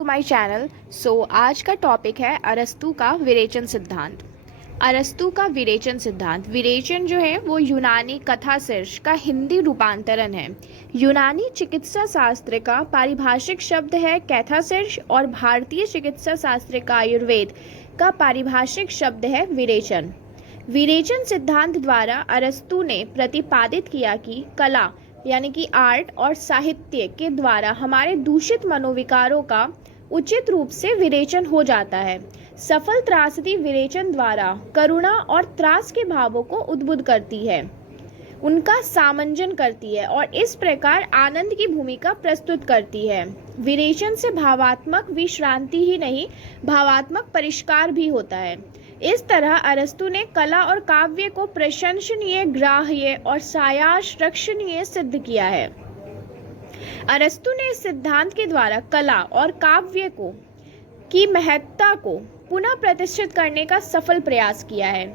My channel. आज का topic है अरस्तू का विरेचन सिद्धांत। अरस्तू का विरेचन सिद्धांत। विरेचन जो है वो यूनानी कथा शीर्ष का हिंदी रूपांतरण है। यूनानी चिकित्सा शास्त्र का पारिभाषिक शब्द है कैथासिर्स और भारतीय चिकित्सा शास्त्र का आयुर्वेद का पारिभाषिक शब्द है विरेचन। विरेचन सिद्धांत द्वारा अरस्तू ने प्रतिपादित किया कि कला यानी कि आर्ट और साहित्य के द्वारा हमारे दूषित मनोविकारों का उचित रूप से विरेचन हो जाता है। सफल त्रासदी विरेचन द्वारा करुणा और त्रास के भावों को उद्बुद्ध करती है, उनका सामंजन करती है और इस प्रकार आनंद की भूमिका प्रस्तुत करती है। विरेचन से भावात्मक विश्रांति ही नहीं, भावात्मक परिष्कार भी होता है। इस तरह अरस्तु ने कला और काव्य को प्रशंसनीय, ग्राह्य और सायाश्रक्षणीय सिद्ध किया है। अरस्तु ने इस सिद्धांत के द्वारा कला और काव्य को की महत्ता को पुनः प्रतिष्ठित करने का सफल प्रयास किया है।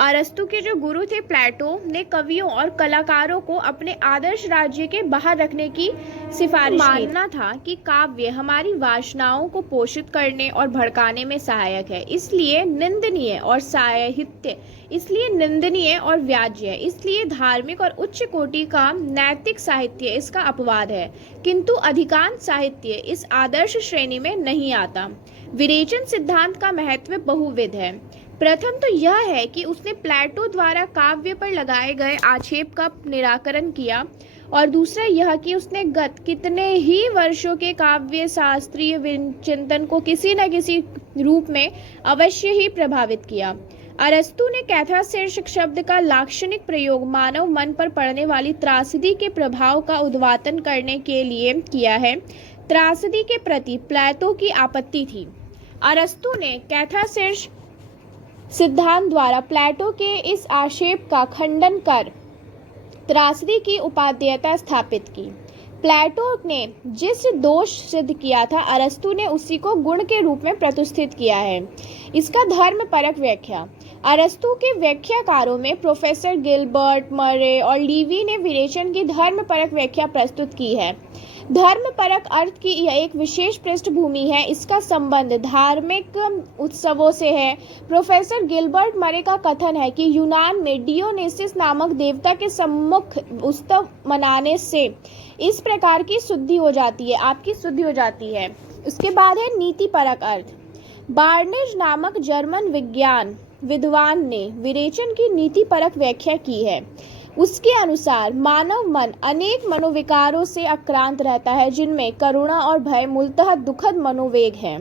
अरस्तु के जो गुरु थे प्लेटो ने कवियों और कलाकारों को अपने आदर्श राज्य के बाहर रखने की सिफारिश की। मानना था कि काव्य हमारी वासनाओं को पोषित करने और भड़काने में सहायक है, इसलिए निंदनीय और साहित्य इसलिए निंदनीय और व्याज्य है, इसलिए धार्मिक और उच्च कोटि का नैतिक साहित्य इसका अपवाद है, किंतु अधिकांश साहित्य इस आदर्श श्रेणी में नहीं आता। विरेचन सिद्धांत का महत्व बहुविध है। प्रथम तो यह है कि उसने प्लेटो द्वारा काव्य पर लगाए गए आक्षेप का निराकरण किया और दूसरा यह कि उसने गत कितने ही वर्षों के काव्य शास्त्रीय चिंतन को किसी न किसी रूप में अवश्य ही प्रभावित किया। अरस्तु ने कैथासिर्स शब्द का लाक्षणिक प्रयोग मानव मन पर पड़ने वाली त्रासदी के प्रभाव का उद्घाटन करने के लिए किया है। त्रासदी के प्रति प्लेटो की आपत्ति थी। अरस्तु ने कैथासिर्स सिद्धांत द्वारा प्लेटो के इस आक्षेप का खंडन कर त्रासदी की उपादेयता स्थापित की। प्लेटो ने जिस दोष सिद्ध किया था, अरस्तु ने उसी को गुण के रूप में प्रतिष्ठित किया है। इसका धर्म परक व्याख्या। अरस्तु के व्याख्याकारों में प्रोफेसर गिलबर्ट, मरे और लीवी ने विरेचन की धर्म परक व्याख्या प्रस्तुत की है। धर्म परक अर्थ की यह एक विशेष पृष्ठभूमि है। इसका संबंध धार्मिक उत्सवों से है। प्रोफेसर गिलबर्ट मरे का कथन है कि यूनान में डियोनिसिस नामक देवता के सम्मुख उत्सव मनाने से इस प्रकार की शुद्धि हो जाती है, आपकी शुद्धि हो जाती है। उसके बाद है नीति परक अर्थ। बार्नेज नामक जर्मन विज्ञान विद्वान ने विरेचन की नीति परक व्याख्या की है। उसके अनुसार मानव मन अनेक मनोविकारों से आक्रांत रहता है, जिनमें करुणा और भय मूलतः दुखद मनोवेग हैं।